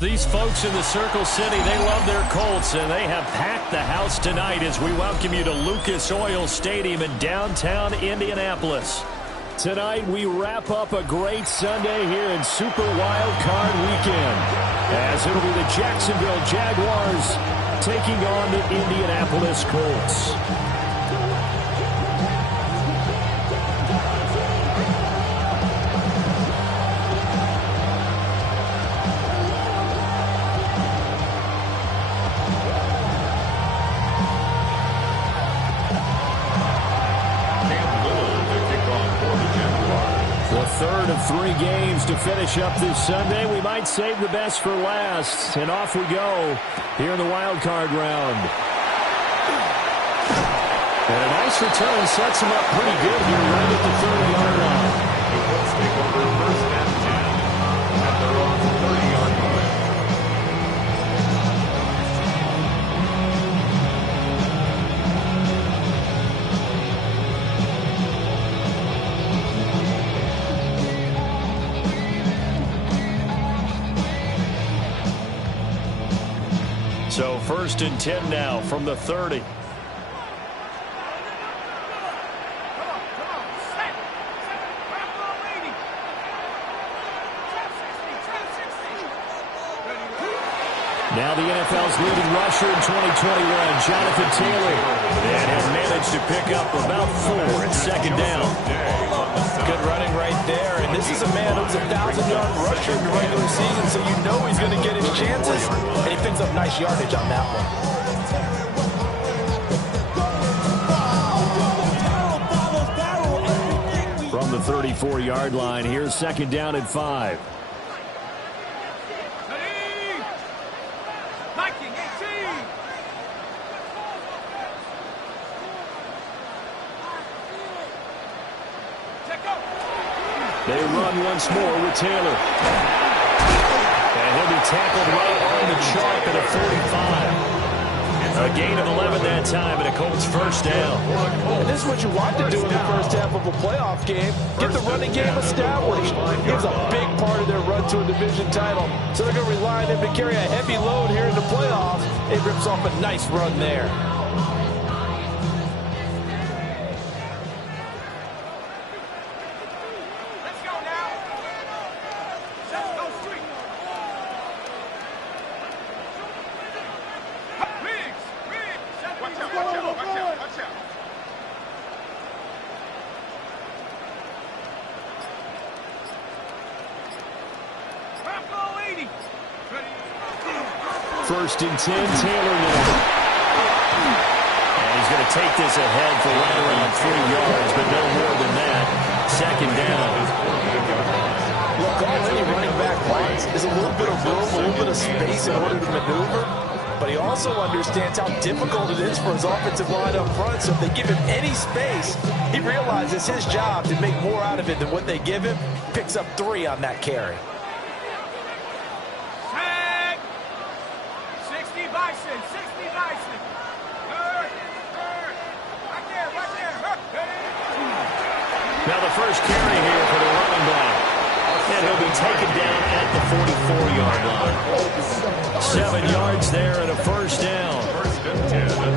These folks in the Circle City, they love their Colts, and they have packed the house tonight as we welcome you to Lucas Oil Stadium in downtown Indianapolis. Tonight, we wrap up a great Sunday here in Super Wild Card Weekend, as it'll be the Jacksonville Jaguars taking on the Indianapolis Colts. Third of 3 games to finish up this Sunday. We might save the best for last. And off we go here in the wild card round. And a nice return sets him up pretty good here right at the 30-yard line. The Colts take over first and 10 at their own 30-yard line. So first and 10 now from the 30. Now the NFL's leading rusher in 2021, Jonathan Taylor, and has managed to pick up about 4 at second down. Good running right there, and this is a man who's a 1,000-yard rusher in the regular season, so you know he's going to get his chances, and he picks up nice yardage on that one. From the 34-yard line, here's second down and 5. They run once more with Taylor. And he'll be tackled right on the chalk at a 45. A gain of 11 that time, and a Colts first down. And this is what you want to do in the first half of a playoff game. Get the running game established. He was a big part of their run to a division title. So they're going to rely on him to carry a heavy load here in the playoffs. It rips off a nice run there. First and 10, Taylor now. And he's going to take this ahead for right around 3 yards, but no more than that. Second down. Look, all any running back wants is a little bit of room, a little bit of space in order to maneuver. But he also understands how difficult it is for his offensive line up front. So if they give him any space, he realizes his job to make more out of it than what they give him. Picks up 3 on that carry. Now the first carry here for the running back. And he'll be taken down at the 44-yard line. 7 yards there and a first down.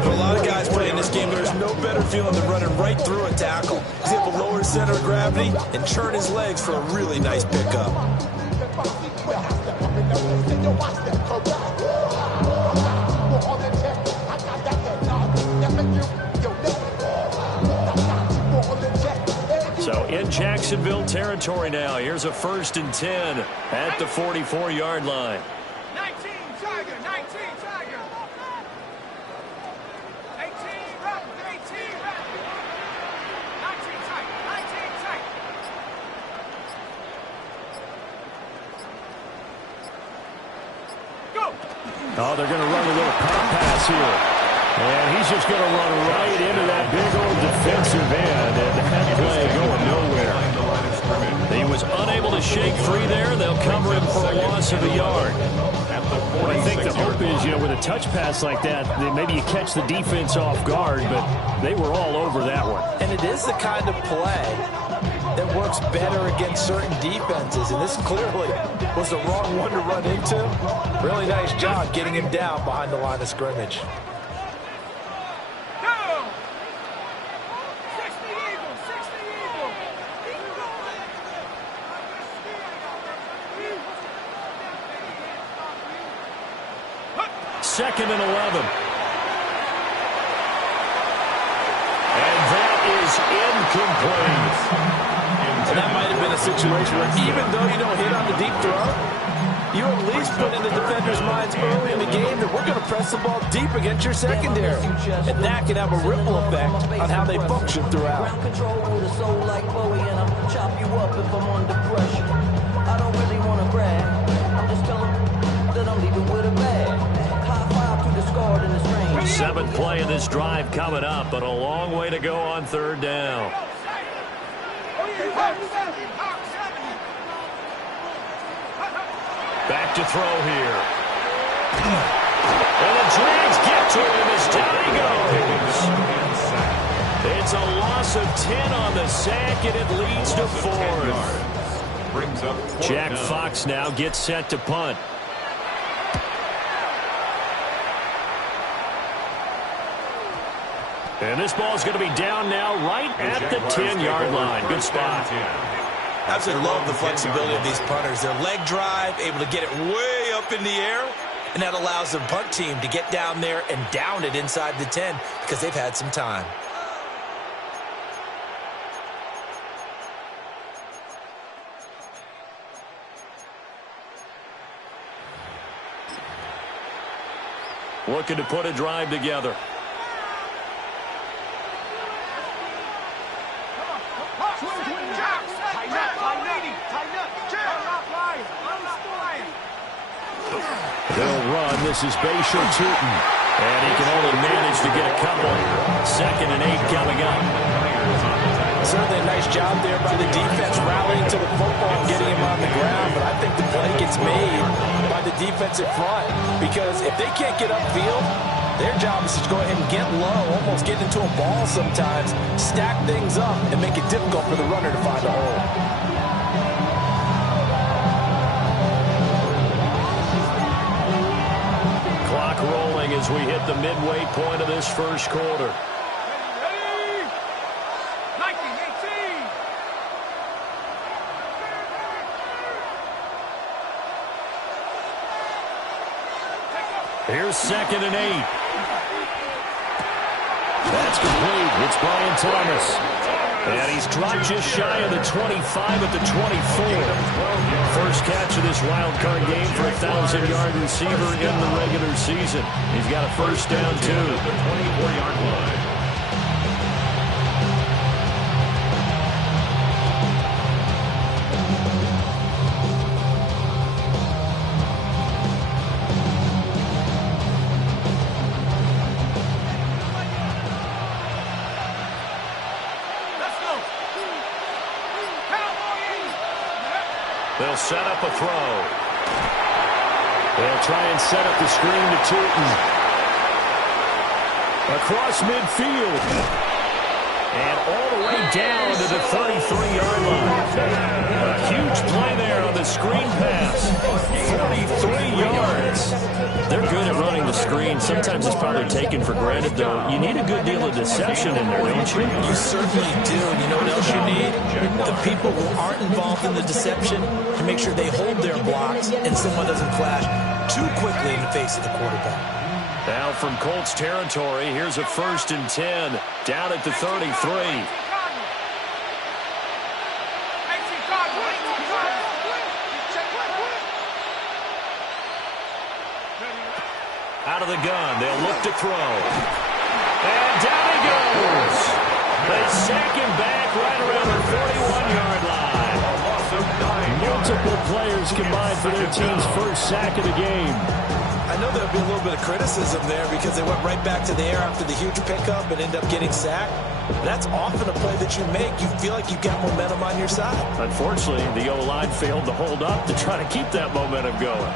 For a lot of guys playing this game, there's no better feeling than running right through a tackle. He's able to lower his center of gravity and turn his legs for a really nice pickup. So in Jacksonville territory now. Here's a first and 10 at the 44-yard line. 19 Tiger, 19 Tiger. 18 Rapid, 18 Rapid. 19 Tiger, 19 Tiger. Go. Oh, they're going to run a little pop pass here. And he's just going to run right into that big old defensive end. And that play going nowhere. He was unable to shake free there. They'll cover him for a loss of a yard. Well, I think the hope is, with a touch pass like that, maybe you catch the defense off guard, but they were all over that one. And it is the kind of play that works better against certain defenses. And this clearly was the wrong one to run into. Really nice job getting him down behind the line of scrimmage. Second and 11. And that is incomplete. And that might have been a situation where even though you don't hit on the deep throw, you at least put in the defender's minds early in the game that we're going to press the ball deep against your secondary. And that can have a ripple effect on how they function throughout. I don't really want to brag. I'm just telling that I'm leaving with a bag. High five to the scarred in the strange. 7th play of this drive coming up, but a long way to go on third down. Back to throw here. And the Jags get to him as down he goes. It's a loss of 10 on the sack, and it leads to 4th. Jack Fox now gets set to punt. And this ball's going to be down now right at the 10-yard line. Good spot. Absolutely love the flexibility of these punters. Their leg drive, able to get it way up in the air, and that allows the punt team to get down there and down it inside the 10 because they've had some time. Looking to put a drive together. They'll run. This is Bayshore Tootin. And he can only manage to get a couple. 2nd and 8 coming up. Certainly a nice job there by the defense rallying to the football and getting him on the ground. But I think the play gets made by the defensive front. Because if they can't get upfield, their job is to go ahead and get low, almost get into a ball sometimes, stack things up, and make it difficult for the runner to find a hole. Clock rolling as we hit the midway point of this first quarter. Ready? 19-18. Here's 2nd and 8. That's complete. It's Brian Thomas. And he's dropped just shy of the 25 at the 24. First catch of this wild card game for a 1,000-yard receiver in the regular season. He's got a first down, too. The 24-yard line. They'll set up a throw. They'll try and set up the screen to Tootin. Across midfield. And all the way down to the 33-yard line. A huge play there on the screen pass. 43 yards. They're good at running the screen. Sometimes it's probably taken for granted, though. You need a good deal of deception in there, don't you? You certainly do. And you know what else you need? The people who aren't involved in the deception to make sure they hold their blocks and someone doesn't flash too quickly in the face of the quarterback. Now from Colts territory, here's a 1st and 10 down at the 33. Out of the gun, they'll look to throw. And down he goes. They sack him back right around the 41-yard line. Multiple players combined for their team's first sack of the game. I know there'll be a little bit of criticism there because they went right back to the air after the huge pickup and end up getting sacked. That's often a play that you make. You feel like you've got momentum on your side. Unfortunately, the O-line failed to hold up to try to keep that momentum going.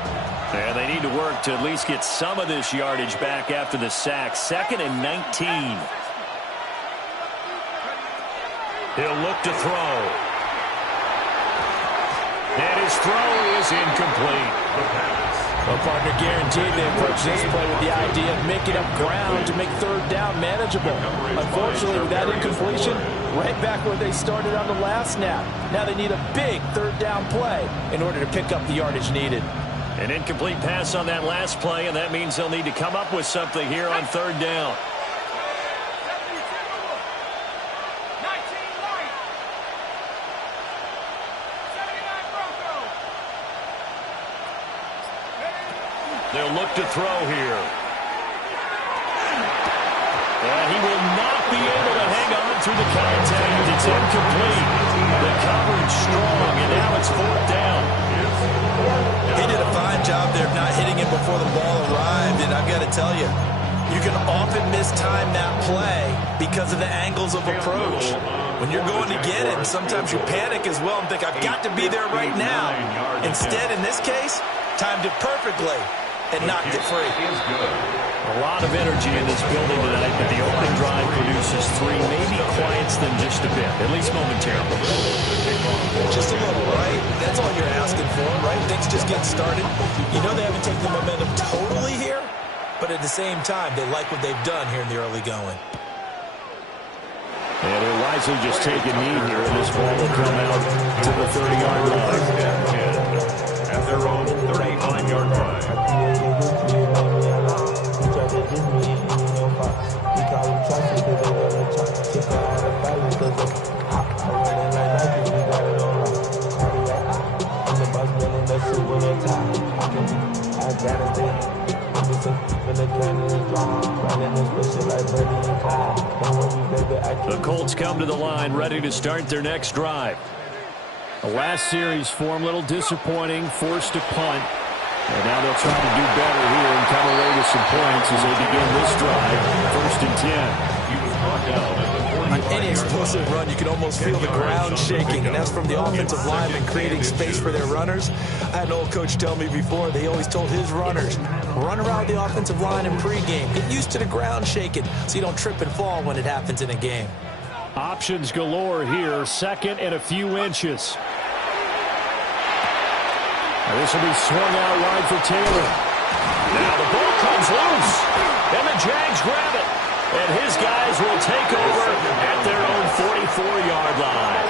And they need to work to at least get some of this yardage back after the sack. 2nd and 19. He'll look to throw. And his throw is incomplete. Well, partner, guaranteed they approach this play with the idea of making up ground to make 3rd down manageable. Unfortunately, with that incompletion, right back where they started on the last snap. Now they need a big 3rd down play in order to pick up the yardage needed. An incomplete pass on that last play, and that means they'll need to come up with something here on 3rd down. They'll look to throw here. And he will not be able to hang on through the contact. It's incomplete. The coverage strong, and now it's 4th down. He did a fine job there of not hitting it before the ball arrived, and I've got to tell you, you can often mistime that play because of the angles of approach. When you're going to get it, sometimes you panic as well and think, I've got to be there right now. Instead, in this case, timed it perfectly and knocked it free. A lot of energy in this building tonight, but the opening drive produces 3, maybe quiets them just a bit, at least momentarily. Just a little, right? That's all you're asking for, right? Things just get started. You know they haven't taken the momentum totally here, but at the same time, they like what they've done here in the early going. And they'll wisely just take a knee here, and this ball will come out to the 30-yard line. At their own 35-yard line. The Colts come to the line ready to start their next drive. The last series for them, a little disappointing, forced to punt. And now they'll try to do better here and come away with some points as they begin this drive. 1st and 10. On any explosive run, you can almost feel the ground shaking, and that's from the offensive linemen creating space for their runners. I had an old coach tell me before, they always told his runners, run around the offensive line in pregame. Get used to the ground shaking so you don't trip and fall when it happens in a game. Options galore here, 2nd and a few inches. Now this will be swung out wide for Taylor. Now the ball comes loose, and the Jags grab it. And his guys will take over at their own 44-yard line.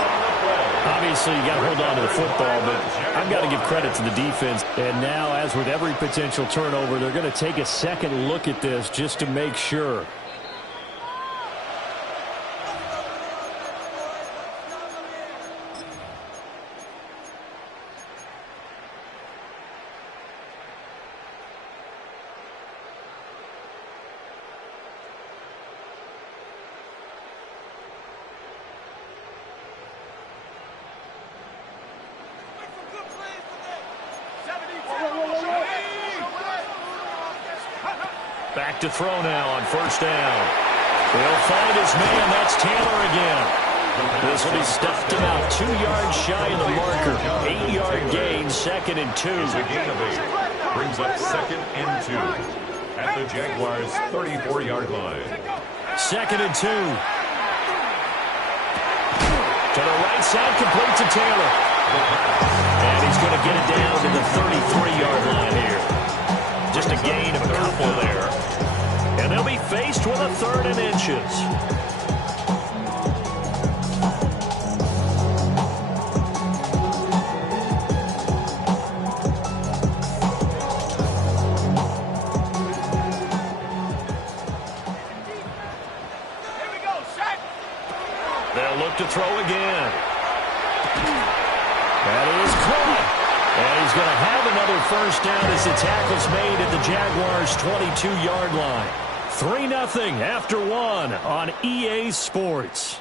Obviously, you got to hold on to the football, but I've got to give credit to the defense. And now, as with every potential turnover, they're going to take a second look at this just to make sure. Back to throw now on 1st down. He'll find his man. That's Taylor again. This will be stuffed about 2 yards shy of the marker. 8-yard gain, 2nd and 2. A gain of 8 brings up 2nd and 2 at the Jaguars' 34-yard line. 2nd and 2. To the right side, complete to Taylor. And he's going to get it down to the 33-yard line here. Just a gain of a couple there. And they'll be faced with a 3rd and inches. They'll look to throw again. That is caught. And he's going to have another 1st down as the tackle's made at the Jaguars' 22-yard line. 3-0 after 1 on EA Sports.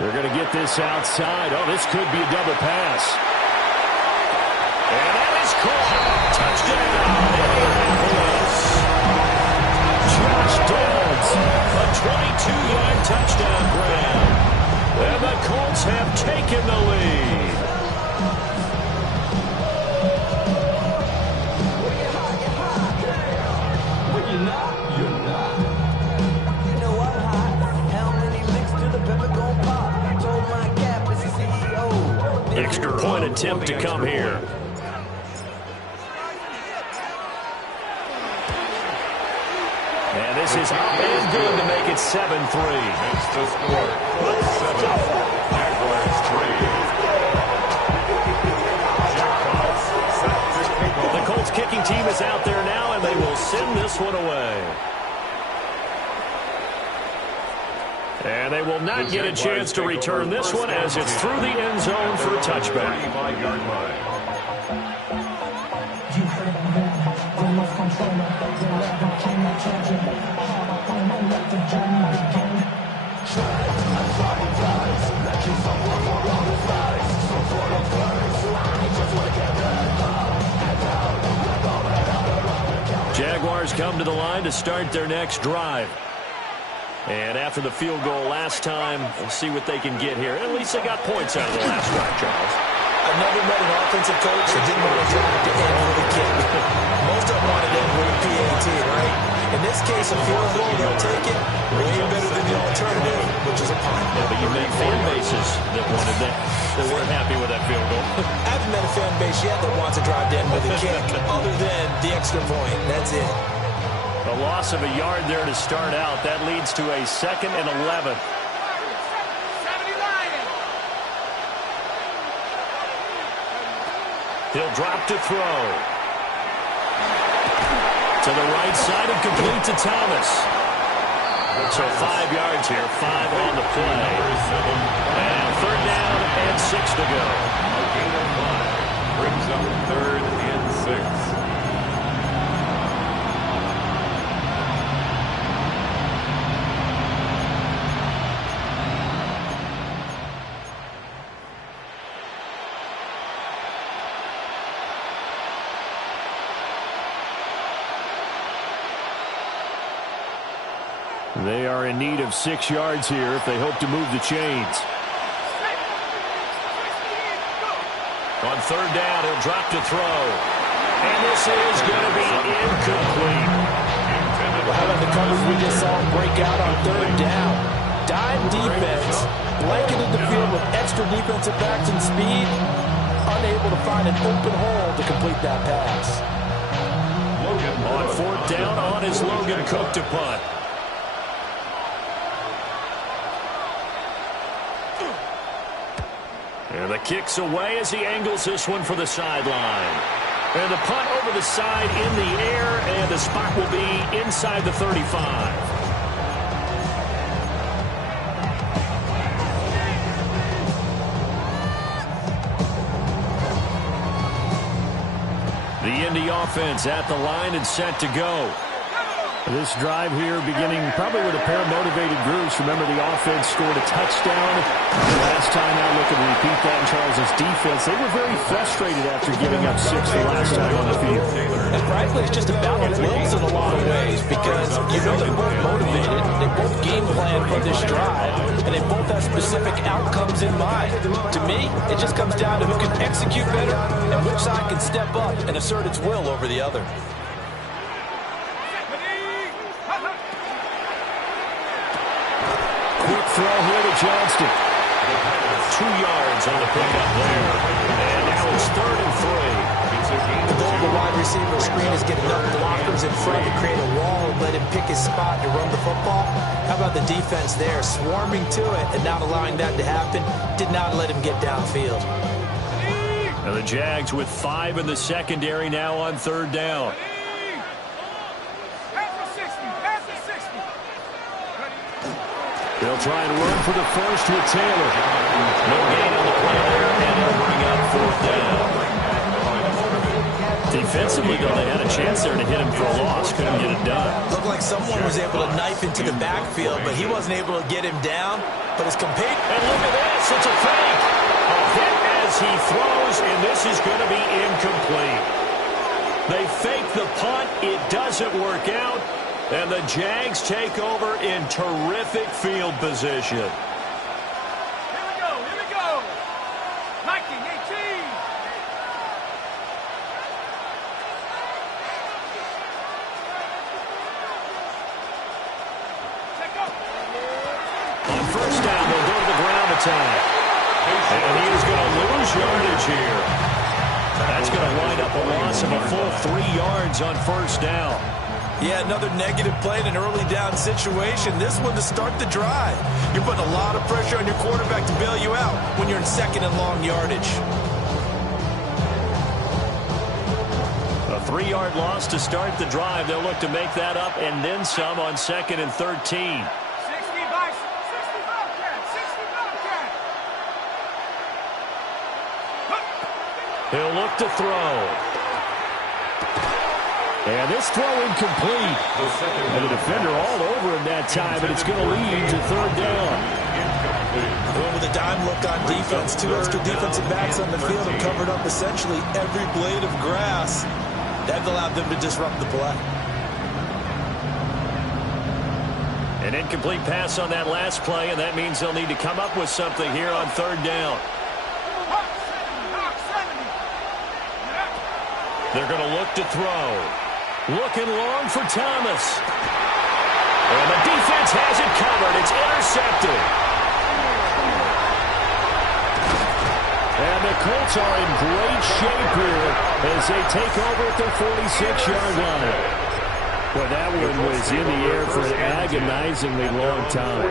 They're going to get this outside. Oh, this could be a double pass. And that is caught. Touchdown, Indianapolis. Josh Downs, a 22-yard touchdown grab. And the Colts have taken the lead. Extra point attempt to come here. And this is up and good to make it 7-3. Makes the score 7. Jaguars 3. The Colts kicking team is out there now, and they will send this one away. And they will not get a chance to return this one as it's through the end zone for a touchback. 35-yard line. Jaguars come to the line to start their next drive. And after the field goal last time, we'll see what they can get here. At least they got points out of the last drive, Charles. I've never met an offensive coach that didn't want to drive to end with a kick. Most of them wanted to end with a PAT, right? In this case, a field goal, they'll take it. Way better than the alternative, which is a punt. Yeah, but you met fan bases that wanted that weren't happy with that field goal. I haven't met a fan base yet that wants to drive in with a kick other than the extra point. That's it. A loss of a yard there to start out. That leads to a 2nd and 11. 70 Lions. He'll drop to throw. To the right side and complete to Thomas. So 5 yards here, 5 on the play. And 3rd down and 6 to go. A gain of 5 brings up 3rd and 6. They are in need of 6 yards here if they hope to move the chains. On 3rd down, he'll drop to throw. And this is going to be incomplete. Well, how about the coverage we just saw break out on 3rd down? Dime defense, blanketed the field with extra defensive backs and speed, unable to find an open hole to complete that pass. On 4th down, on is Logan Cook to punt. And the kick's away as he angles this one for the sideline. And the punt over the side in the air, and the spot will be inside the 35. The Indy offense at the line and set to go. This drive here beginning probably with a pair of motivated groups. Remember, the offense scored a touchdown the last time out. Looking to repeat that in Charles' defense. They were very frustrated after giving up 6 the last time on the field. And frankly, it's just a battle of wills in a lot of ways because you know they're both motivated. They both game plan for this drive, and they both have specific outcomes in mind. To me, it just comes down to who can execute better and which side can step up and assert its will over the other. Quick throw here to Johnston. 2 yards on the pickup there. And now it's 3rd and 3. The goal of the wide receiver screen is get enough blockers in front to create a wall and let him pick his spot to run the football. How about the defense there, swarming to it and not allowing that to happen? Did not let him get downfield. And the Jags with 5 in the secondary now on 3rd down. They'll try and run for the first with Taylor. No gain on the play there, and it'll bring up 4th down. Defensively, though, they had a chance there to hit him for a loss. Couldn't get it done. Looked like someone was able to knife into the backfield, but he wasn't able to get him down. But his compatriot... And look at this. It's a fake. A hit as he throws, and this is going to be incomplete. They fake the punt. It doesn't work out. And the Jags take over in terrific field position. Here we go, here we go. 1918. Check up. On 1st down, they'll go to the ground attack. And he is going to lose yardage here. That's going to wind up a loss of a full 3 yards on 1st down. Yeah, another negative play in an early down situation. This one to start the drive. You're putting a lot of pressure on your quarterback to bail you out when you're in 2nd and long yardage. A 3-yard loss to start the drive. They'll look to make that up and then some on 2nd and 13. 60 Bison, 60 Bobcat, 60 Bobcat. He'll look to throw. And this throw incomplete. And the defender all over him that time, but it's going to lead to 3rd down. Going with a dime look on defense. 2 extra defensive backs on the field and covered up essentially every blade of grass. That allowed them to disrupt the play. An incomplete pass on that last play, and that means they'll need to come up with something here on 3rd down. They're going to look to throw. Looking long for Thomas. And the defense has it covered. It's intercepted. And the Colts are in great shape here as they take over at their 46-yard line. Well, that one was in the air for an agonizingly long time.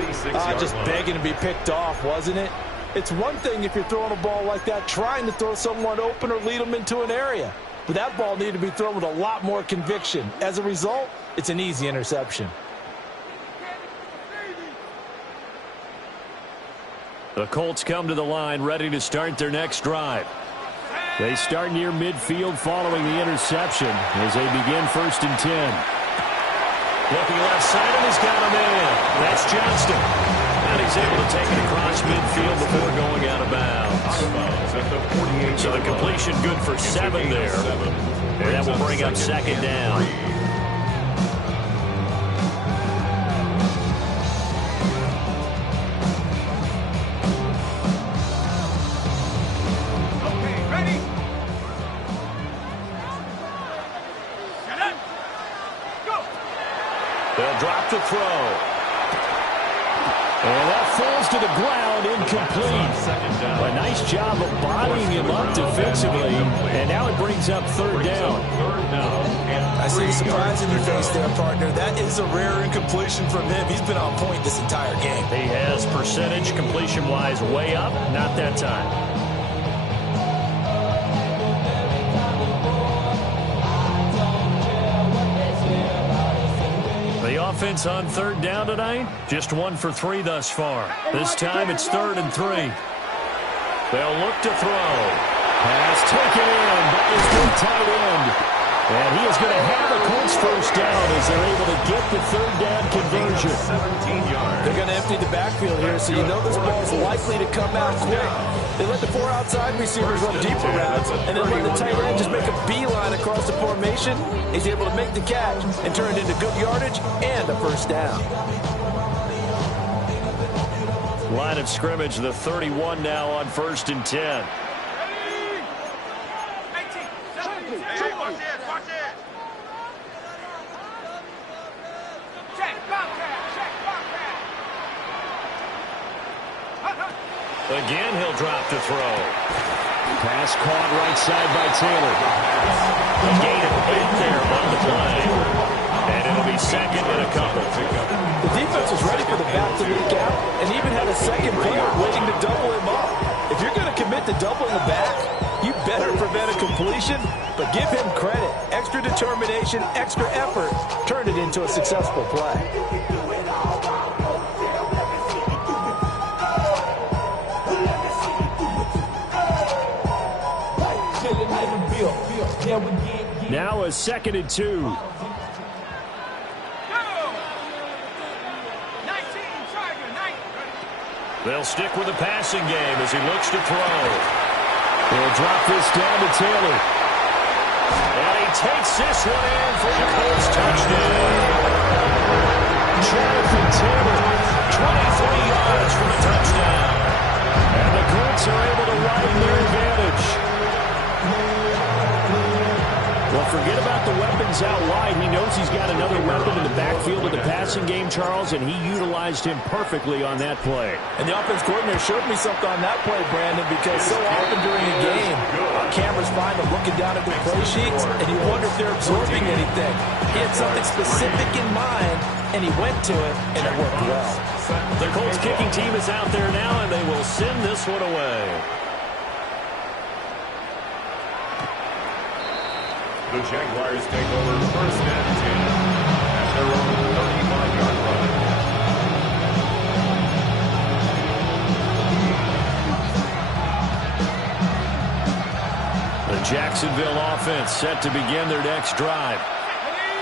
Just begging to be picked off, wasn't it? It's one thing if you're throwing a ball like that, trying to throw someone open or lead them into an area. But that ball needed to be thrown with a lot more conviction. As a result, it's an easy interception. The Colts come to the line ready to start their next drive. They start near midfield following the interception as they begin 1st and 10. Looking left side, and he's got a man. That's Johnston. And he's able to take it across midfield before going out of bounds. So the completion good for 7 there. And that will bring up 2nd down. They'll drop the throw. And that falls to the ground, incomplete. A nice job of bodying him up defensively. And now it brings up 3rd down. I see the surprise in your face there, partner. That is a rare incompletion from him. He's been on point this entire game. He has percentage completion-wise way up. Not that time. The offense on 3rd down tonight, just 1 for 3 thus far. This time it's 3rd and 3. They'll look to throw. Pass taken in by his big tight end. And he is going to have the Colts 1st down as they're able to get the 3rd down conversion. 17 yards. They're going to empty the backfield here, so you know this ball is likely to come out quick. They let the 4 outside receivers run deeper routes, and then let the tight end just make a beeline across the formation. He's able to make the catch and turn it into good yardage and a 1st down. Line of scrimmage, the 31 now on 1st and 10. Again, he'll drop to throw. Pass caught right side by Taylor. A gain of 8 there on the play. And it'll be 2nd and a couple. The defense was ready for the back to leak out and even had a second player waiting to double him up. If you're going to commit to doubling the back, you better prevent a completion, but give him credit. Extra determination, extra effort turned it into a successful play. Now a 2nd and 2. They'll stick with the passing game as he looks to throw. They'll drop this down to Taylor. And he takes this one in for the Colts touchdown. Jonathan Taylor, 23 yards for the touchdown. And the Colts are able to widen their advantage. Well, forget about the weapons out wide. He knows he's got another weapon in the backfield of the passing game, Charles, and he utilized him perfectly on that play. And the offense coordinator showed me something on that play, Brandon, because so often during a game, our cameras find them looking down at the play sheets, and you wonder if they're absorbing anything. He had something specific in mind, and he went to it, and it worked well. The Colts kicking team is out there now, and they will send this one away. The Jaguars take over 1st and 10 at their own 35-yard line. The Jacksonville offense set to begin their next drive.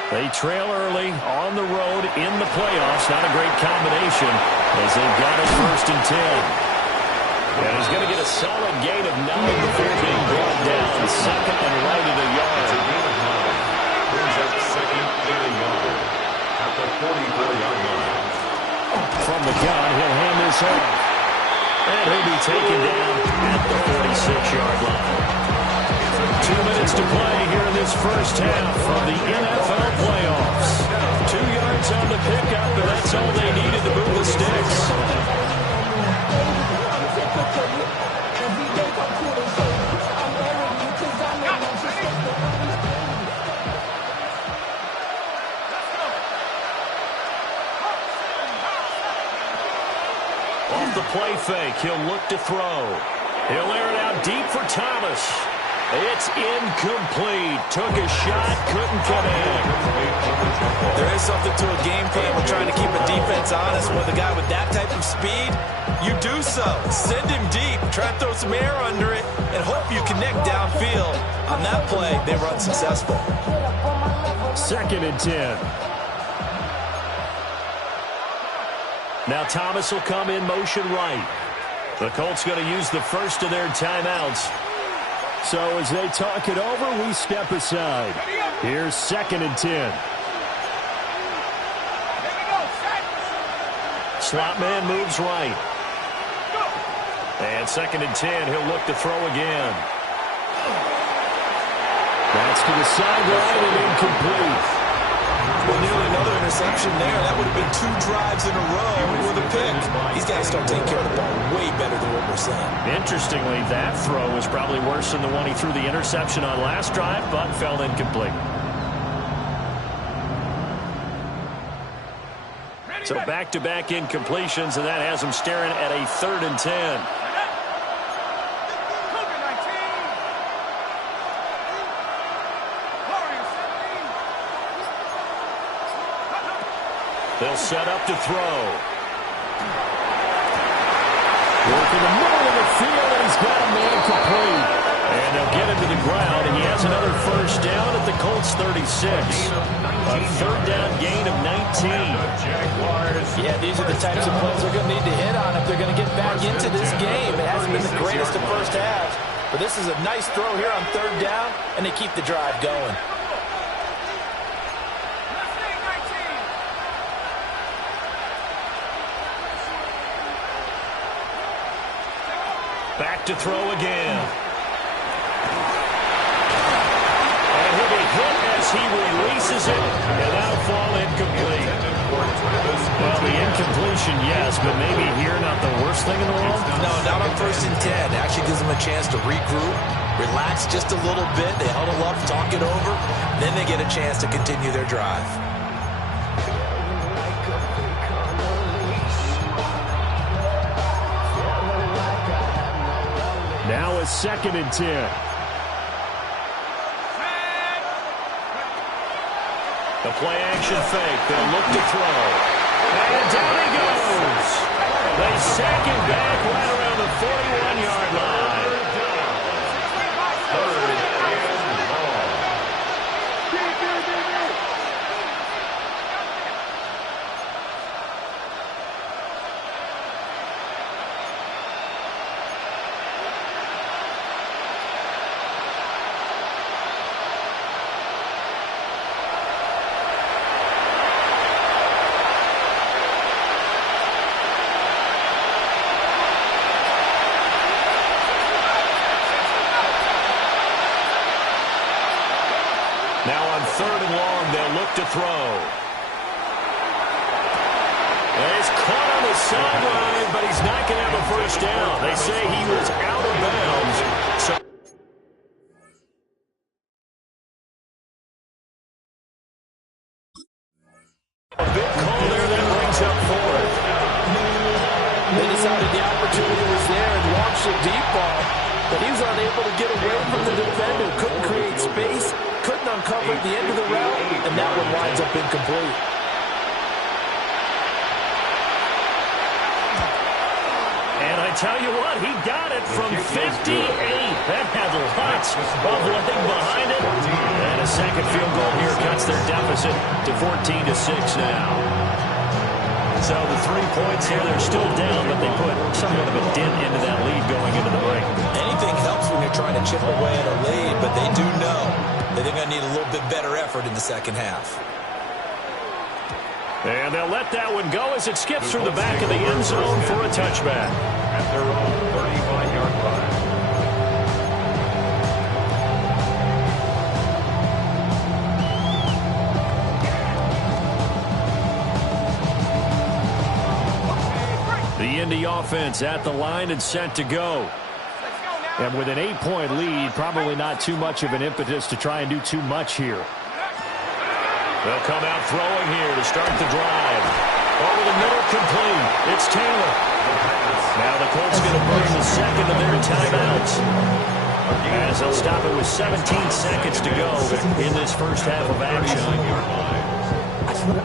They trail early on the road in the playoffs. Not a great combination as they've got it 1st and 10. And he's going to get a solid gain of 9 before being brought down. 2nd and right at a yard. It's a gain of 9. Brings up 2nd and a yard at the 44-yard line. From the gun, he'll hand this off. And he'll be taken down at the 46-yard line. 2 minutes to play here in this this first half of the NFL playoffs. 2 yards on the pickup, and that's all they needed to move the sticks. Off the play fake, he'll look to throw. He'll air it out deep for Thomas. It's incomplete. Took a shot, couldn't connect. There is something to a game plan. We're trying to keep a defense honest. With a guy with that type of speed, you do so. Send him deep. Try to throw some air under it and hope you connect downfield. On that play, they were unsuccessful. 2nd and 10. Now Thomas will come in motion right. The Colts going to use the first of their timeouts. So as they talk it over, we step aside. Here's 2nd and 10. Slot man moves right. And 2nd and 10, he'll look to throw again. That's to the sideline and incomplete. Well, nearly another interception there. That would have been 2 drives in a row with a pick. He's got to start taking care of the ball way better than what we're seeing. Interestingly, that throw was probably worse than the one he threw the interception on last drive, but fell incomplete. So back-to-back incompletions, and that has him staring at a 3rd and 10. They'll set up to throw. Work in the middle of the field, and he's got a man complete. And they'll get him to the ground, and he has another first down at the Colts 36. A 3rd down gain of 19. Yeah, these are the types of plays they're going to need to hit on if they're going to get back into this game. It hasn't been the greatest of first halves, but this is a nice throw here on 3rd down, and they keep the drive going. Back to throw again. And he'll be hit as he releases it, and that'll fall incomplete. Well, the incompletion, yes, but maybe here not the worst thing in the world? No, not on 1st and 10. Actually gives them a chance to regroup, relax just a little bit. They huddle up, talk it over, then they get a chance to continue their drive. Now a 2nd and 10. The play action fake. They'll look to throw. And down he goes. They sack him back right around the 41-yard line. 3rd and long. Now on 3rd and long, they'll look to throw. And he's caught on the sideline, but he's not going to have a first down. They say he was out of bounds. So a big call there that brings up 4th. They decided the opportunity was there and launched a deep ball, but he was unable to get away from the defender. Couldn't create space, couldn't uncover the end of the route, and that one winds up incomplete. And I tell you what, he got it from 58. That had lots of leg behind it. And a second field goal here cuts their deficit to 14-6 now. So the 3 points here, they're still down, but they put somewhat of a dent into that lead going into the break. Anything helps when you're trying to chip away at a lead, but they do know that they're going to need a little bit better effort in the second half. And they'll let that one go as it skips through the back of the end zone for a touchback. At their own 35-yard line. Indy offense at the line and set to go. And with an 8-point lead, probably not too much of an impetus to try and do too much here. They'll come out throwing here to start the drive. Over the middle, complete. It's Taylor. Now the Colts going to burn the second of their timeouts, as they'll stop it with 17 seconds to go in this first half of action. I just want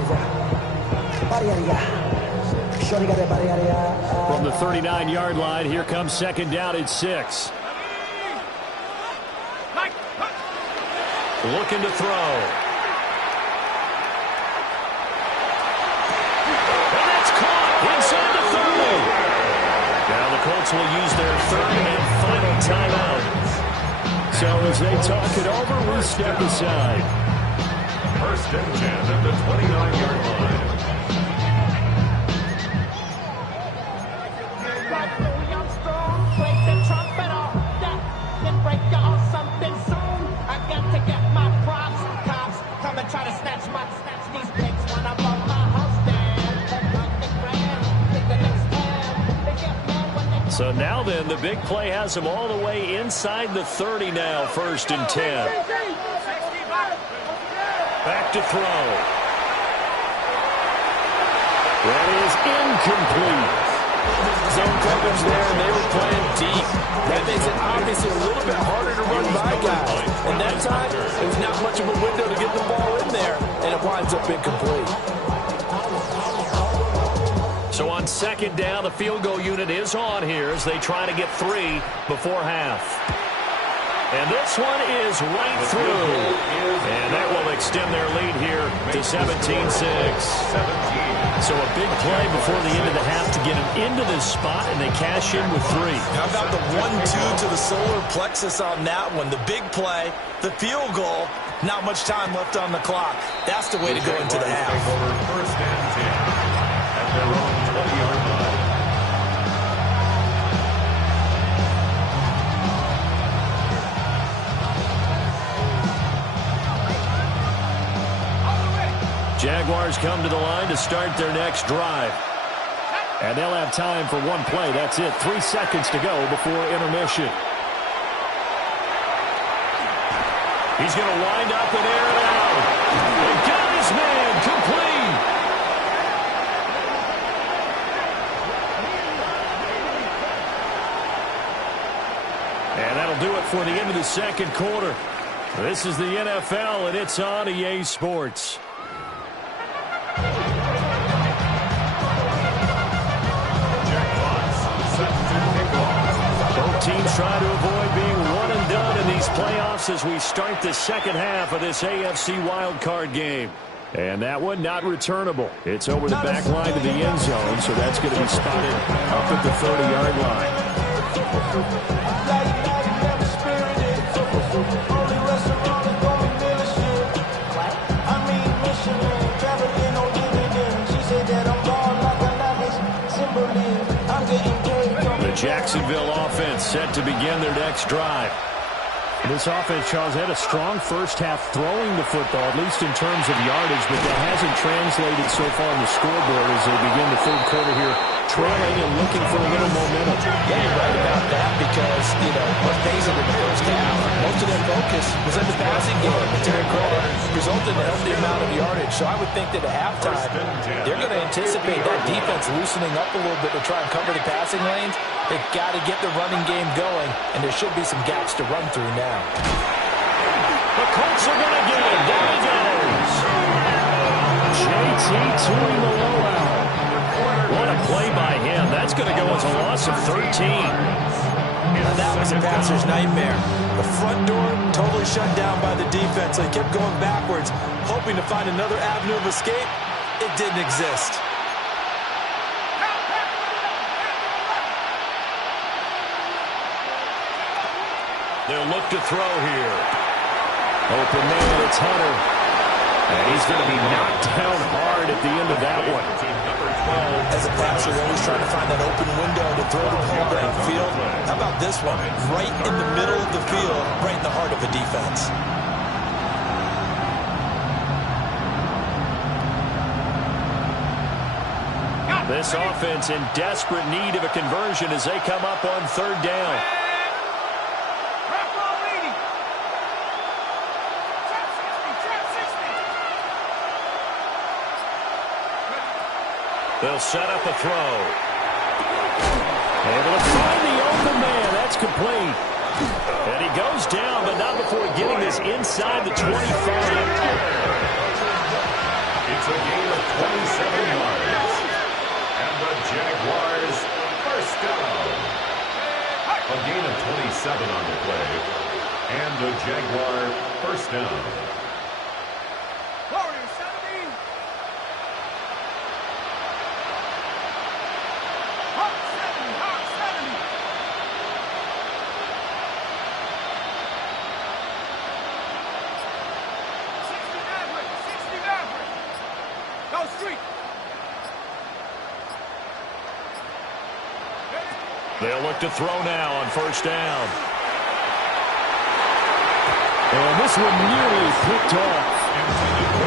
to rock. From the 39-yard line, here comes second down at 6. Looking to throw. And that's caught inside the 30. Now the Colts will use their third and final timeout. So as they talk it over, we step aside. First and 10 at the 29-yard line. So now then, the big play has them all the way inside the 30 now, first and 10. Back to throw. That is incomplete. Zone coverage there, and they were playing deep. That makes it obviously a little bit harder to run by guys. And that time, there's not much of a window to get the ball in there, and it winds up incomplete. So on second down, the field goal unit is on here as they try to get 3 before half. And this one is right through. And that will extend their lead here to 17-6. So a big play before the end of the half to get them into this spot, and they cash in with 3. How about the 1-2 to the solar plexus on that one? The big play, the field goal, not much time left on the clock. That's the way to go into the half. First and 10 at their own 20-yard line. Jaguars come to the line to start their next drive. And they'll have time for one play. That's it. 3 seconds to go before intermission. He's going to wind up and air it out. He got his man complete. And that'll do it for the end of the second quarter. This is the NFL, and it's on EA Sports. Both teams try to avoid being one and done in these playoffs as we start the second half of this AFC wildcard game. And that one not returnable. It's over the back line to the end zone, so that's going to be spotted up at the 30-yard line. Jacksonville offense set to begin their next drive. This offense, Charles, had a strong first half throwing the football, at least in terms of yardage, but that hasn't translated so far on the scoreboard as they begin the third quarter here, trailing and looking for a little momentum. Yeah, you're right about that because, let's face it, in the first half, most of their focus was in the passing game, to their credit, resulted in a healthy amount of yardage. So I would think that at halftime, they're going to anticipate that defense loosening up a little bit to try and cover the passing lanes. They've got to get the running game going, and there should be some gaps to run through now. The Colts are going to get it. There he goes. JT doing the rollout. What a play by him. That's going to go as a loss of 13. Now that was a passer's nightmare. The front door totally shut down by the defense. They kept going backwards, hoping to find another avenue of escape. It didn't exist. They'll look to throw here. Open man, it's Hunter. And he's going to be knocked down hard at the end of that one. As a passer, you're always trying to find that open window to throw the ball downfield. How about this one? Right in the middle of the field, right in the heart of the defense. This offense in desperate need of a conversion as they come up on third down. They'll set up a throw. Able to find the open man. That's complete. And he goes down, but not before getting this inside the 25. It's a gain of 27 yards. And the Jaguars first down. A gain of 27 on the play. And the Jaguar first down. Warriors 70. Hawks 70. Hawks 70. 60 Maverick. Go street. They'll look to throw now on first down. And this one nearly picked off.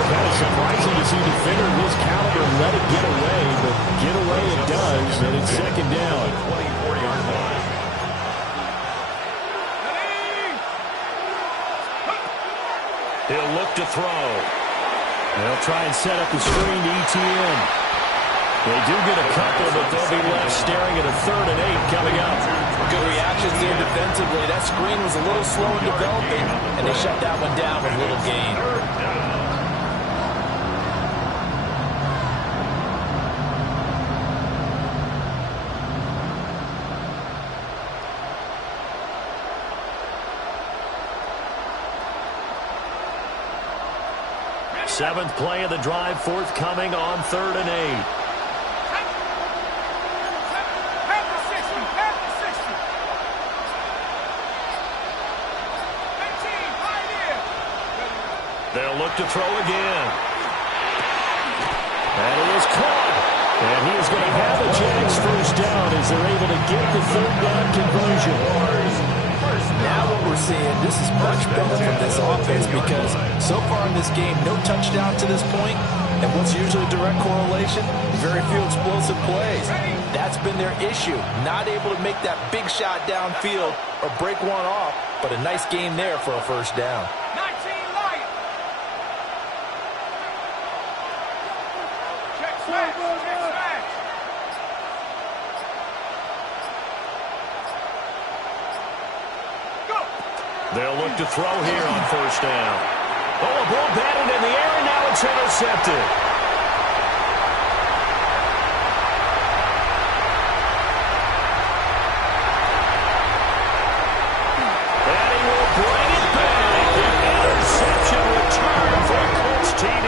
Kind of surprising to see a defender of this caliber let it get away, but get away it does, and it's second down. 24-yard line. He'll look to throw. They'll try and set up the screen to ETN. They do get a couple, but they'll be left staring at a 3rd and 8 coming up. Good reactions there defensively. That screen was a little slow in developing, and they shut that one down with little gain. Seventh play of the drive forthcoming on 3rd and 8. They'll look to throw again. And it is caught. And he is going to have the Jags first down as they're able to get the 3rd down conversion. Now what we're seeing, this is much better from this offense because so far in this game, no touchdown to this point. And what's usually a direct correlation? Very few explosive plays. That's been their issue. Not able to make that big shot downfield or break one off, but a nice game there for a first down. They'll look to throw here on first down. Oh, a ball batted in the air, and now it's intercepted. And he will bring it back. An interception return for Colts TD.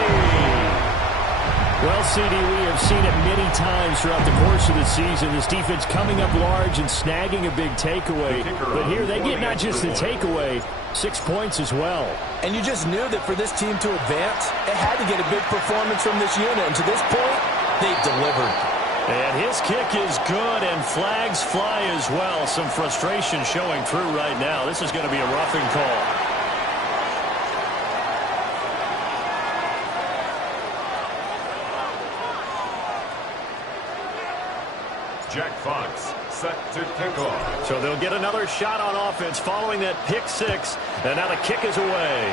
Well, CD, we have seen it many times throughout the course of the season. This defense coming up large and snagging a big takeaway. But here they get not just the takeaway, 6 points as well. And you just knew that for this team to advance, it had to get a big performance from this unit. And to this point, they've delivered. And his kick is good, and flags fly as well. Some frustration showing through right now. This is going to be a roughing call. Jack Fox set to kick off. So they'll get another shot on offense following that pick six, and now the kick is away.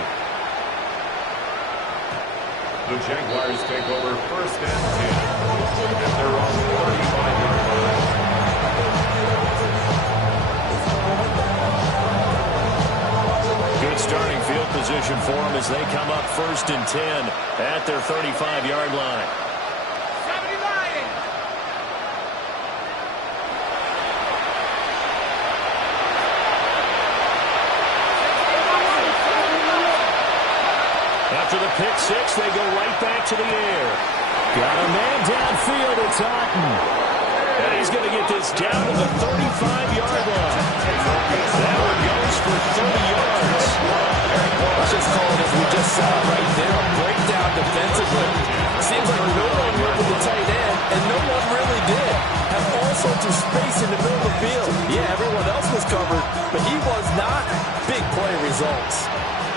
The Jaguars take over first and 10 at their own 35-yard line. Good starting field position for them as they come up first and 10 at their 35-yard line. After the pick six, they go right back to the air. Got a man downfield, it's Otten. And he's going to get this down to the 35-yard line. That one goes for 30 yards. Let's just call it as we just saw right there, a breakdown defensively. Seems like no one went with the tight end, and no one really did. Have all sorts of space in the middle of the field. Yeah, everyone else was covered, but he was not. Big play results.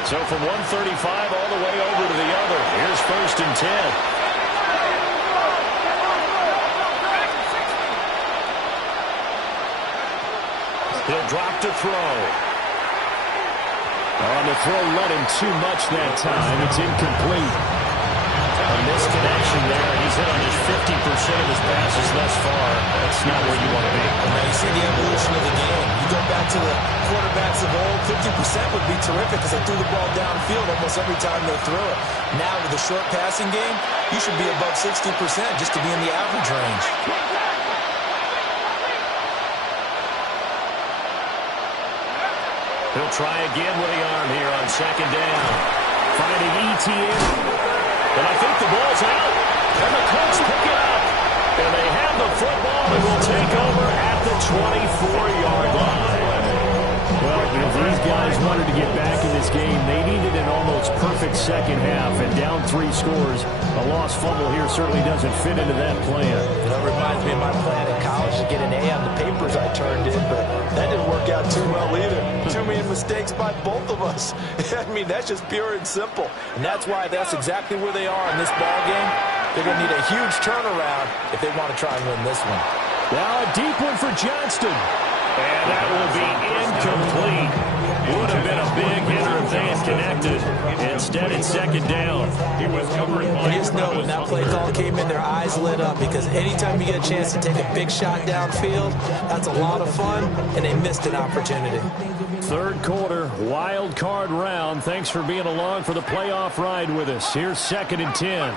So from 135 all the way over to the other. Here's first and 10. He'll drop to throw. On the throw, led him too much that time. It's incomplete. A misconnection there. He's hit on just 50% of his passes thus far. That's not where you want to be. Now you see the evolution of the game. You go back to the quarterbacks of old, 50% would be terrific because they threw the ball downfield almost every time they threw it. Now with the short passing game, you should be above 60% just to be in the average range. He'll try again with the arm here on second down. Finding ETN. And I think the ball's out. And the Colts pick it up. And they have the football and will take over at the 24-yard line. Well, if these guys wanted to get back in this game, they needed an almost perfect second half. And down 3 scores, a lost fumble here certainly doesn't fit into that plan. That reminds me of my plan in college to get an A on the papers I turned in, but that didn't work out too well either. Too many mistakes by both of us. I mean, that's just pure and simple. And that's why that's exactly where they are in this ball game. They're going to need a huge turnaround if they want to try and win this one. Now a deep one for Johnston. And that will be incomplete. Would have been a big hitter if they had connected. Instead, it's second down. He was covering by. You just know when that play call came in, their eyes lit up because anytime you get a chance to take a big shot downfield, that's a lot of fun, and they missed an opportunity. Third quarter, wild card round. Thanks for being along for the playoff ride with us. Here's second and 10.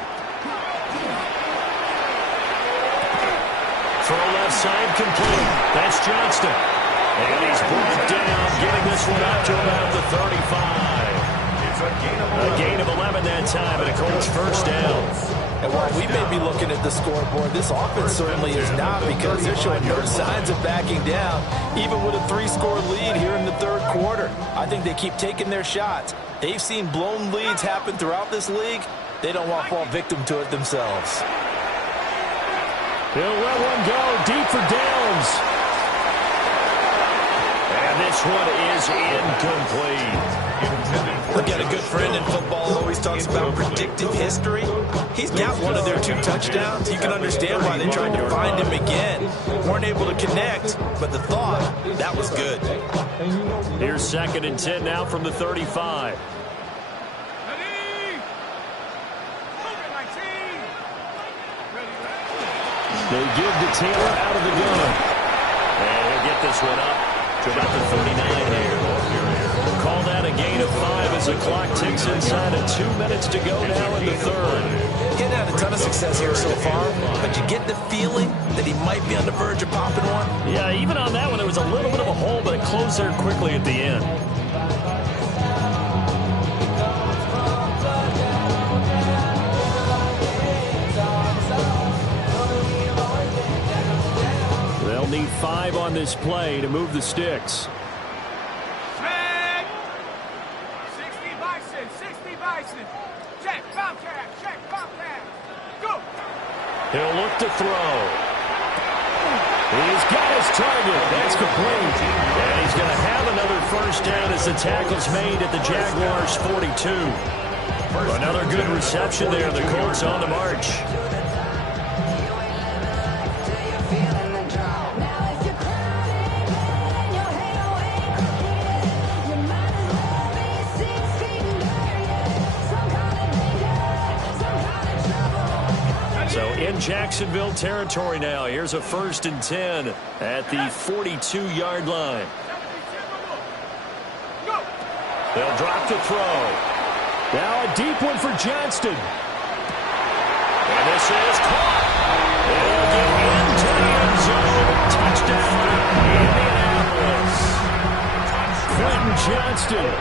Throw left side complete. That's Johnston. And he's brought down, getting this one up to about the 35. It's a gain of 11 that time, and a Colts first down. And while we may be looking at the scoreboard, this offense certainly is not because they're showing no signs of backing down, even with a 3-score lead here in the third quarter. I think they keep taking their shots. They've seen blown leads happen throughout this league. They don't want to fall victim to it themselves. He'll let one go deep for Downs. And this one is incomplete. Look at a good friend in football always talks about predictive history. He's got one of their 2 touchdowns. You can understand why they tried to find him again. Weren't able to connect, but the thought, that was good. Here's second and 10 now from the 35. They give to Taylor out of the gun. And he'll get this one up to about the 39 here. Call that a gain of 5 as the clock ticks inside of 2 minutes to go now in the third. He hadn't had a ton of success here so far, but you get the feeling that he might be on the verge of popping one. Yeah, even on that one, there was a little bit of a hole, but it closed there quickly at the end. They'll need 5 on this play to move the sticks. Check. 60 Bison, 60 Bison. Check, Bobcat, check, Bobcat. Go. He'll look to throw. He's got his target. That's complete. And he's going to have another first down as the tackle's made at the Jaguars' 42. Another good reception there. The Colts on the march. So in Jacksonville territory now. Here's a first and 10 at the 42-yard line. They'll drop to throw. Now a deep one for Johnston. And this is caught. They'll get into the end zone. Touchdown, Indianapolis. Quentin Johnston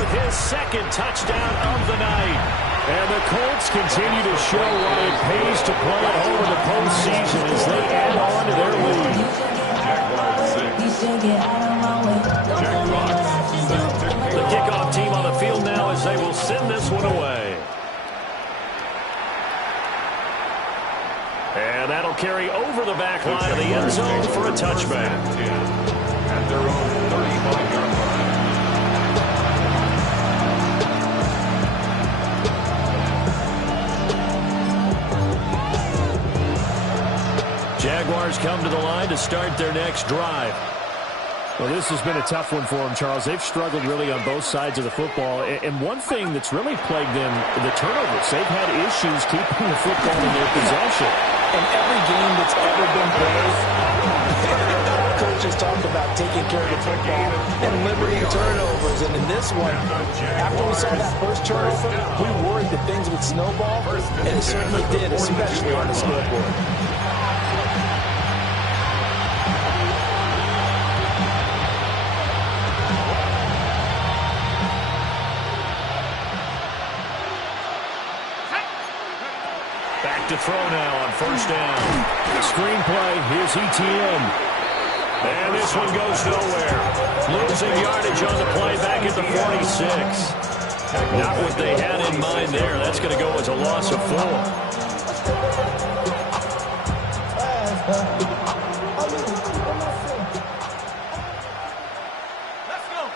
with his second touchdown of the night. And the Colts continue to show why it pays to play at home in the postseason as they add on to their lead. The kickoff team on the field now as they will send this one away. And that'll carry over the back line of the end zone for a touchback. At their own 35-yard line. Jaguars come to the line to start their next drive. Well, this has been a tough one for them, Charles. They've struggled really on both sides of the football. And one thing that's really plagued them, the turnovers. They've had issues keeping the football in their possession. In every game that's ever been played, coaches talk about taking care of the football and limiting turnovers. And in this one, after we saw that first turnover, we worried that things would snowball, and it certainly did, especially on the scoreboard. Back to throw now on first down. Screenplay, here's ETN. And this one goes nowhere. Losing yardage on the play back at the 46. Not what they had in mind there. That's going to go as a loss of 4. Let's go.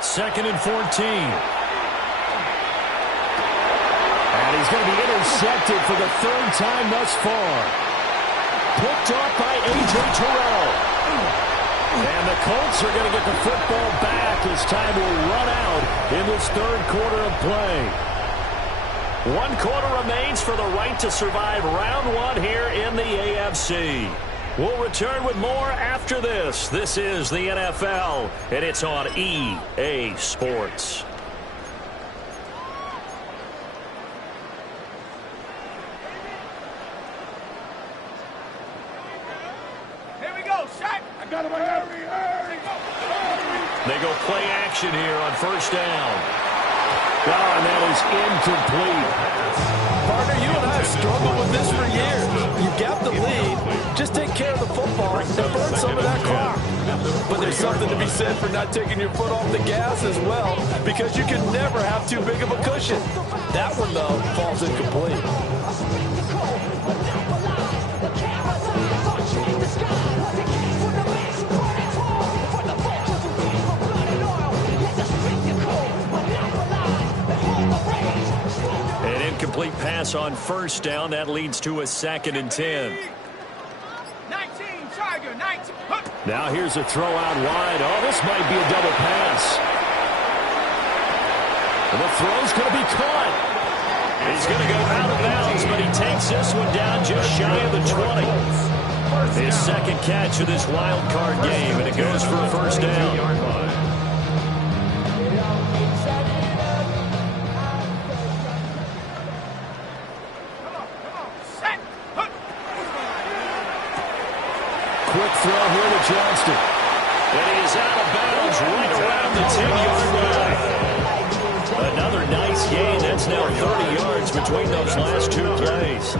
Second and 14. And he's going to be intercepted for the third time thus far. Picked off by A.J. Terrell. And the Colts are going to get the football back as time will run out in this third quarter of play. 1 quarter remains for the right to survive round 1 here in the AFC. We'll return with more after this. This is the NFL, and it's on EA Sports. They go play action here on first down. Oh, and that is incomplete. Partner, you and I have struggled with this for years. You've got the lead. Just take care of the football and burn some of that clock. But there's something to be said for not taking your foot off the gas as well, because you can never have too big of a cushion. That one, though, falls incomplete. An incomplete pass on first down. That leads to a 2nd and 10. 19, Tiger, 19. Now here's a throw out wide. Oh, this might be a double pass. And the throw's going to be caught. He's going to go out of bounds, but he takes this one down just shy of the 20. His second catch of this wild card game, and it goes for a first down. Quick throw here to Johnston. And he is out of bounds right around the 10-yard line. Another nice gain. That's now 30 yards between those last 2 plays.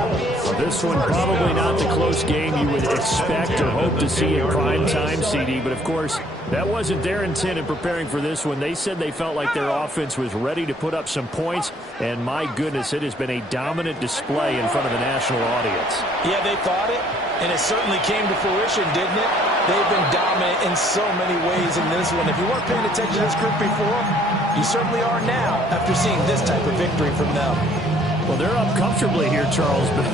This one probably not the close game you would expect or hope to see in prime time, CD. But, of course, that wasn't their intent in preparing for this one. They said they felt like their offense was ready to put up some points. And, my goodness, it has been a dominant display in front of a national audience. Yeah, they thought it, and it certainly came to fruition, didn't it? They've been dominant in so many ways in this one. If you weren't paying attention to this group before, you certainly are now after seeing this type of victory from them. Well, they're up comfortably here, Charles, but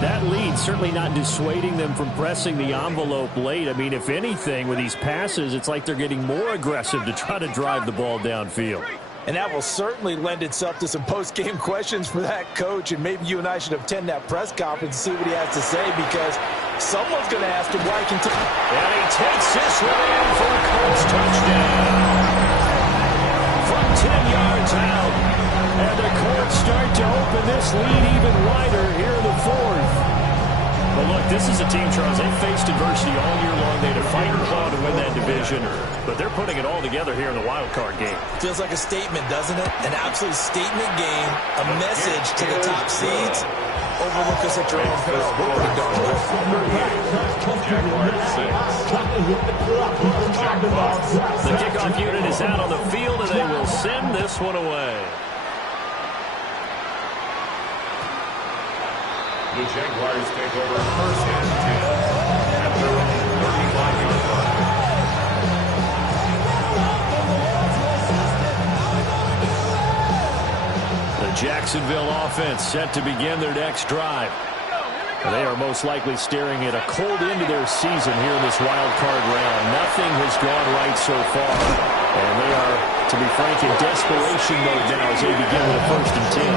that lead certainly not dissuading them from pressing the envelope late. I mean, if anything, with these passes, it's like they're getting more aggressive to try to drive the ball downfield. And that will certainly lend itself to some post-game questions for that coach, and maybe you and I should attend that press conference and see what he has to say, because someone's going to ask him why he can take. And he takes this one in for a Colts touchdown. From 10 yards out. And the Colts start to open this lead even wider here in the 4th. But look, this is a team, Charles, they faced adversity all year long. They had to fight and claw to win that division. But they're putting it all together here in the wild card game. Feels like a statement, doesn't it? An absolute statement game. A message to the top seeds. Overlook us at your own peril. We're pretty darn good. The kickoff unit is out on the field, and they will send this one away. The Jaguars take over first and 10 at their own 35-yard line. The Jacksonville offense set to begin their next drive. They are most likely staring at a cold end to their season here in this wild card round. Nothing has gone right so far. And they are, to be frank, in desperation mode now as they begin with a 1st and 10.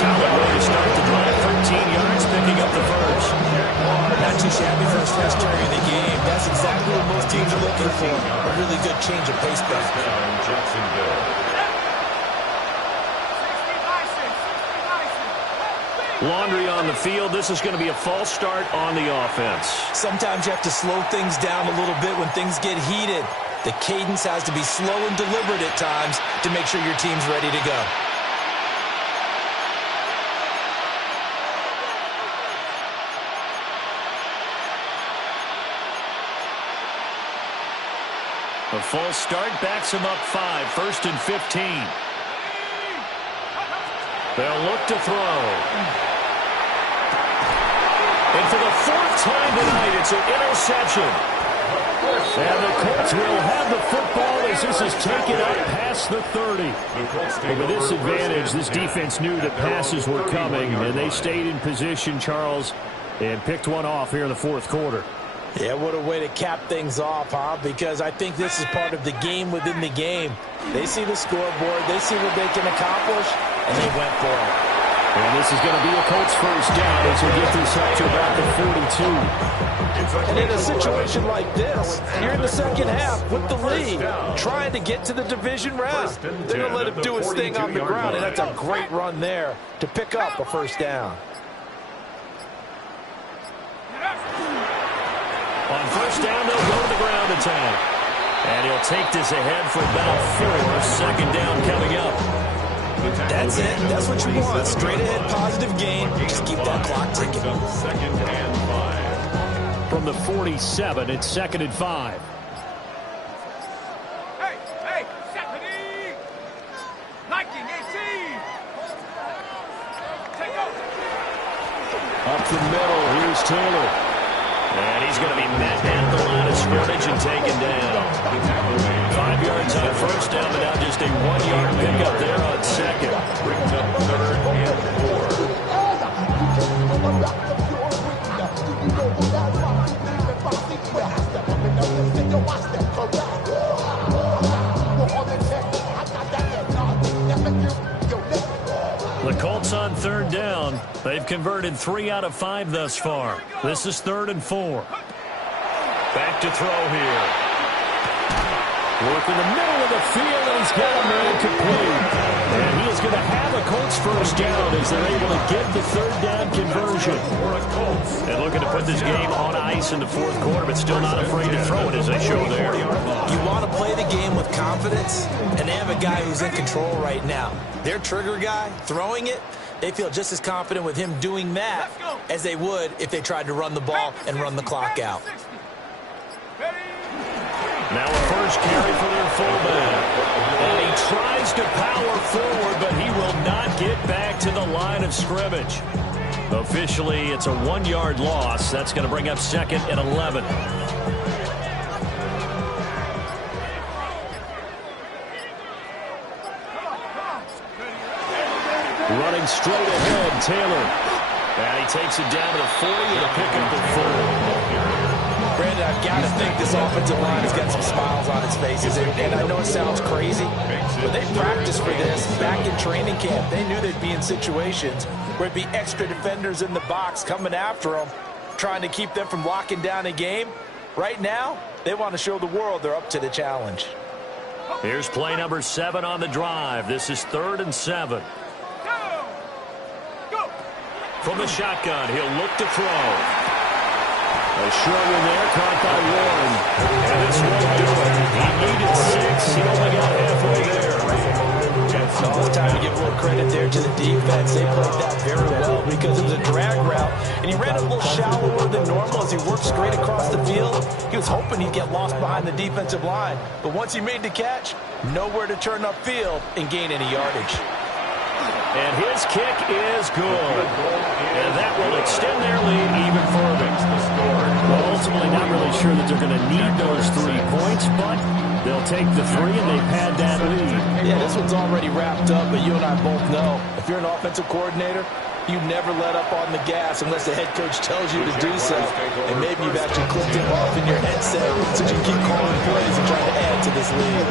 Solid way to start the drive. 13 yards, picking up the first. Not too shabby for his first carry of the game. That's exactly what most teams are looking for. A really good change of pace back. Jacksonville. Laundry on the field. This is going to be a false start on the offense. Sometimes you have to slow things down a little bit when things get heated. The cadence has to be slow and deliberate at times to make sure your team's ready to go. A false start backs him up 5. 1st and 15. They'll look to throw. And for the 4th time tonight, it's an interception. And the Colts will have the football as this is taken up past the 30. But with this advantage, this defense knew that passes were coming, and they stayed in position, Charles, and picked one off here in the 4th quarter. Yeah, what a way to cap things off, huh? Because I think this is part of the game within the game. They see the scoreboard, they see what they can accomplish, and they went for it. And this is going to be a Colts 1st down as we get this up to about the 42. And in a situation like this, you're in the 2nd half with the lead, trying to get to the division round. They're going to let him do his thing on the ground, and that's a great run there to pick up a 1st down. On 1st down, they'll go to the ground attack. And he'll take this ahead for about 4. 2nd down coming up. That's it. That's what you want. Straight ahead, positive gain. Just keep that clock ticking. 2nd and 5. From the 47, it's 2nd and 5. Hey, Stephanie! 1918! Take over! Up the middle, here's Taylor. And he's going to be met at the line of scrimmage and taken down. 5 yards on 1st down, but now just a 1-yard pickup there on 2nd. Brings up 3rd and 4. The Colts on 3rd down. They've converted 3 out of 5 thus far. This is 3rd and 4. Back to throw here. Work in the middle of the field, and he's got a man complete. And he is going to have a Colts 1st down as they're able to get the 3rd down conversion. And looking to put this game on ice in the 4th quarter, but still not afraid to throw it as they show there. You want to play the game with confidence, and they have a guy who's in control right now. Their trigger guy, throwing it, they feel just as confident with him doing that as they would if they tried to run the ball and run the clock out. Now a 1st carry for their fullback. And he tries to power forward, but he will not get back to the line of scrimmage. Officially, it's a 1-yard loss. That's going to bring up 2nd and 11. Running straight ahead, Taylor. And he takes it down to the 40 with a pickup at 4. Brandon, I've got to think this offensive line has got some smiles on its faces. And I know it sounds crazy, but they practiced for this back in training camp. They knew they'd be in situations where it'd be extra defenders in the box coming after them, trying to keep them from locking down a game. Right now, they want to show the world they're up to the challenge. Here's play number 7 on the drive. This is 3rd and 7. From the shotgun, he'll look to throw. A short one there, caught by Warren. And this won't do it. He needed 6. He only got halfway there. So it's time to give a little credit there to the defense. They played that very well because it was a drag route. And he ran a little shallower than normal as he worked straight across the field. He was hoping he'd get lost behind the defensive line. But once he made the catch, nowhere to turn upfield and gain any yardage. And his kick is good. And that will extend their lead even further. Well, ultimately not really sure that they're going to need those 3 points, but they'll take the 3 and they've had that lead. Yeah, this one's already wrapped up, but you and I both know if you're an offensive coordinator, You never let up on the gas unless the head coach tells you to do so. And maybe you've actually clicked him off in your headset so you keep calling plays and trying to add to this lead.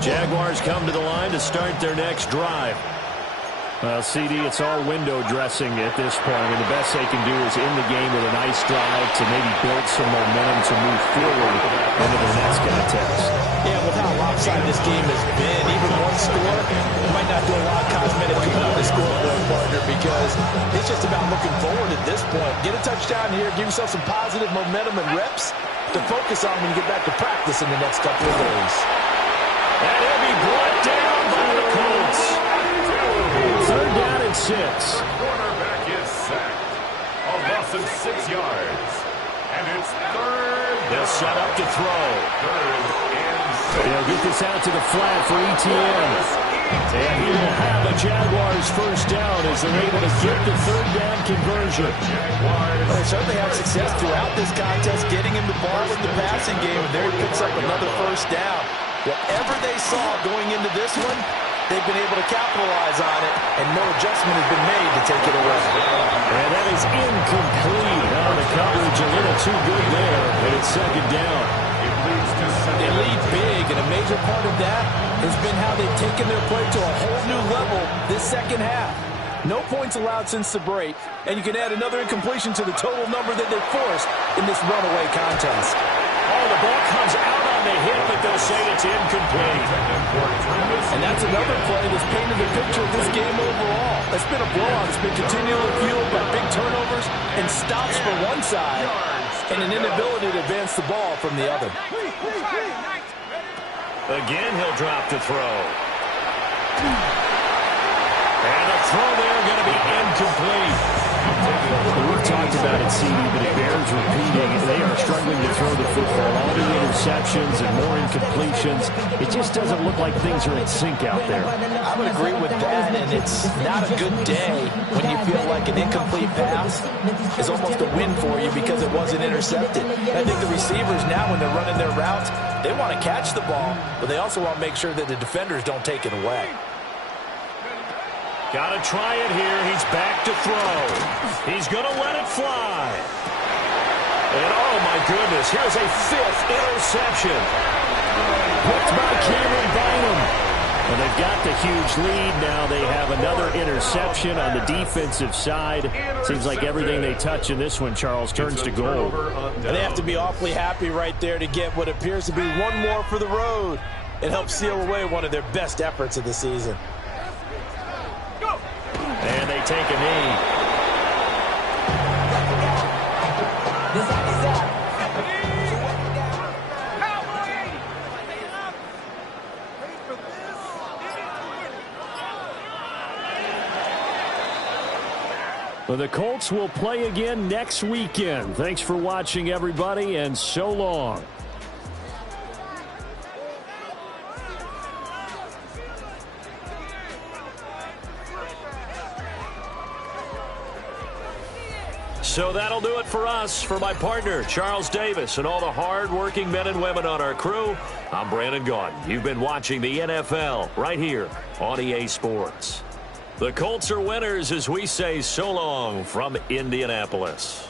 Jaguars come to the line to start their next drive. Well, CD, it's all window dressing at this point. I mean, the best they can do is in the game with a nice drive to maybe build some momentum to move forward into the next contest. Yeah, with how lopsided this game has been, even one score might not do a lot of cosmetic good on the scoreboard, partner, because it's just about looking forward at this point. Get a touchdown here, give yourself some positive momentum and reps to focus on when you get back to practice in the next couple of days. And he'll be brought down by the Colts. 3rd down and 6. Quarterback is sacked. A loss of 6 yards. And it's 3rd. They'll set up to throw. 3rd and 6. They'll get this out to the flat for ETN. And he will have a Jaguars first down as they're able to get the 3rd down conversion. Well, they certainly had success throughout this contest, getting him the ball in the passing game, and there he picks up another first down. Whatever they saw going into this one, they've been able to capitalize on it, and no adjustment has been made to take it away. And that is incomplete. Oh, the coverage a little too good there, and it's 2nd down. They lead big, and a major part of that has been how they've taken their play to a whole new level this second half. No points allowed since the break, and you can add another incompletion to the total number that they've forced in this runaway contest. Oh, the ball comes out on the hit, but they'll say it's incomplete. And that's another play that's painted the picture of this game overall. It's been a blowout. It's been continually fueled by big turnovers and stops for one side and an inability to advance the ball from the other. Again, he'll drop to throw. And a throw there going to be incomplete. We've talked about it, CD, but it bears repeating. They are struggling to throw the football. All the interceptions and more incompletions. It just doesn't look like things are in sync out there. I would agree with that, and it's not a good day when you feel like an incomplete pass is almost a win for you because it wasn't intercepted. And I think the receivers now, when they're running their routes, they want to catch the ball, but they also want to make sure that the defenders don't take it away. Got to try it here. He's back to throw. He's going to let it fly. And oh, my goodness, here's a 5th interception. Picked by Cameron Bynum. And they've got the huge lead. Now they have another interception on the defensive side. Seems like everything they touch in this one, Charles, turns to gold. And they have to be awfully happy right there to get what appears to be one more for the road. It helps seal away one of their best efforts of the season. And they take a knee. Well, the Colts will play again next weekend. Thanks for watching, everybody, and so long. So that'll do it for us. For my partner, Charles Davis, and all the hard-working men and women on our crew, I'm Brandon Gaudin. You've been watching the NFL right here on EA Sports. The Colts are winners as we say so long from Indianapolis.